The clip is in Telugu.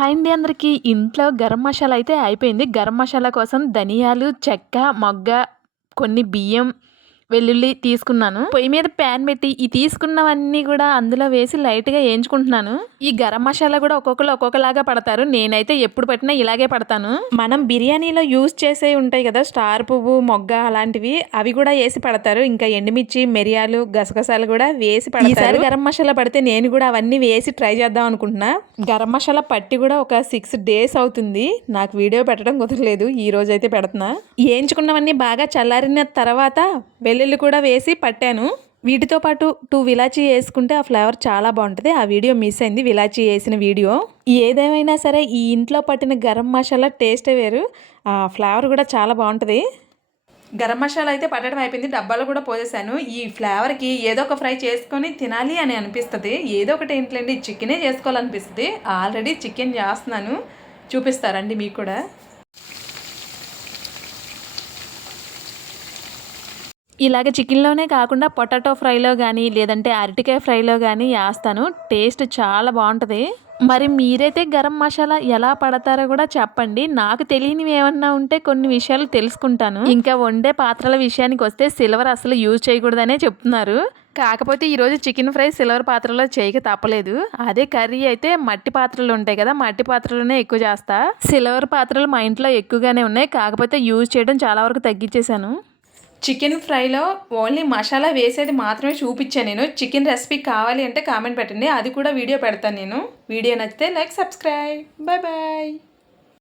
హాయ్ అండి అందరికీ. ఇంట్లో గరం మసాలా అయితే అయిపోయింది. గరం మసాలా కోసం ధనియాలు, చెక్క, మొగ్గ, కొన్ని బియ్యం, వెల్లుల్లి తీసుకున్నాను. పొయ్యి మీద ప్యాన్ పెట్టి ఈ తీసుకున్నవన్నీ కూడా అందులో వేసి లైట్‌గా వేయించుకుంటున్నాను. ఈ గరం మసాలా కూడా ఒక్కొక్కళ్ళు ఒక్కొక్కలాగా పడతారు. నేనైతే ఎప్పుడు పట్టినా ఇలాగే పడతాను. మనం బిర్యానీలో యూజ్ చేసేవి ఉంటాయి కదా, స్టార్ పువ్వు, మొగ్గ అలాంటివి, అవి కూడా వేసి పడతారు. ఇంకా ఎండుమిర్చి, మిరియాలు, గసగసాలు కూడా వేసి పడతారు. ఈసారి గరం మసాలా పడితే నేను కూడా అవన్నీ వేసి ట్రై చేద్దాం అనుకుంటున్నా. గరం మసాలా పట్టి కూడా ఒక 6 days అవుతుంది. నాకు వీడియో పెట్టడం కుదరలేదు. ఈ రోజు అయితే పెడుతున్నా. వేయించుకున్నవన్నీ బాగా చల్లారిన తర్వాత వెల్లుల్లి కూడా వేసి పట్టాను. వీటితో పాటు 2 విలాచీ వేసుకుంటే ఆ ఫ్లేవర్ చాలా బాగుంటుంది. ఆ వీడియో మిస్ అయింది, విలాచీ వేసిన వీడియో. ఏదేమైనా సరే ఈ ఇంట్లో పట్టిన గరం మసాలా టేస్టే వేరు. ఆ ఫ్లేవర్ కూడా చాలా బాగుంటుంది. గరం మసాలా అయితే పట్టడం అయిపోయింది. డబ్బాలో కూడా పోసేసాను. ఈ ఫ్లేవర్కి ఏదో ఒక ఫ్రై చేసుకొని తినాలి అని అనిపిస్తుంది. ఏదో ఒకటి ఏంటండి, చికెనే చేసుకోవాలనిపిస్తుంది. ఆల్రెడీ చికెన్ చేస్తున్నాను, చూపిస్తారండి మీకు కూడా. ఇలాగ చికెన్లోనే కాకుండా పొటాటో ఫ్రైలో కానీ లేదంటే అరటికాయ ఫ్రైలో కానీ వేస్తాను. టేస్ట్ చాలా బాగుంటుంది. మరి మీరైతే గరం మసాలా ఎలా పడతారో కూడా చెప్పండి. నాకు తెలియనివి ఏమన్నా ఉంటే కొన్ని విషయాలు తెలుసుకుంటాను. ఇంకా వండే పాత్రల విషయానికి వస్తే సిల్వర్ అసలు యూజ్ చేయకూడదనే చెప్తున్నారు. కాకపోతే ఈరోజు చికెన్ ఫ్రై సిల్వర్ పాత్రలో చేయక తప్పలేదు. అదే కర్రీ అయితే మట్టి పాత్రలు ఉంటాయి కదా, మట్టి పాత్రలోనే ఎక్కువ చేస్తా. సిల్వర్ పాత్రలు మా ఇంట్లో ఎక్కువగానే ఉన్నాయి. కాకపోతే యూజ్ చేయడం చాలా వరకు తగ్గించేశాను. చికెన్ ఫ్రైలో ఓన్లీ మసాలా వేసేది మాత్రమే చూపించాను నేను. చికెన్ రెసిపీ కావాలి అంటే కామెంట్ పెట్టండి, అది కూడా వీడియో పెడతాను నేను. వీడియో నచ్చితే లైక్, సబ్స్క్రైబ్. Bye bye.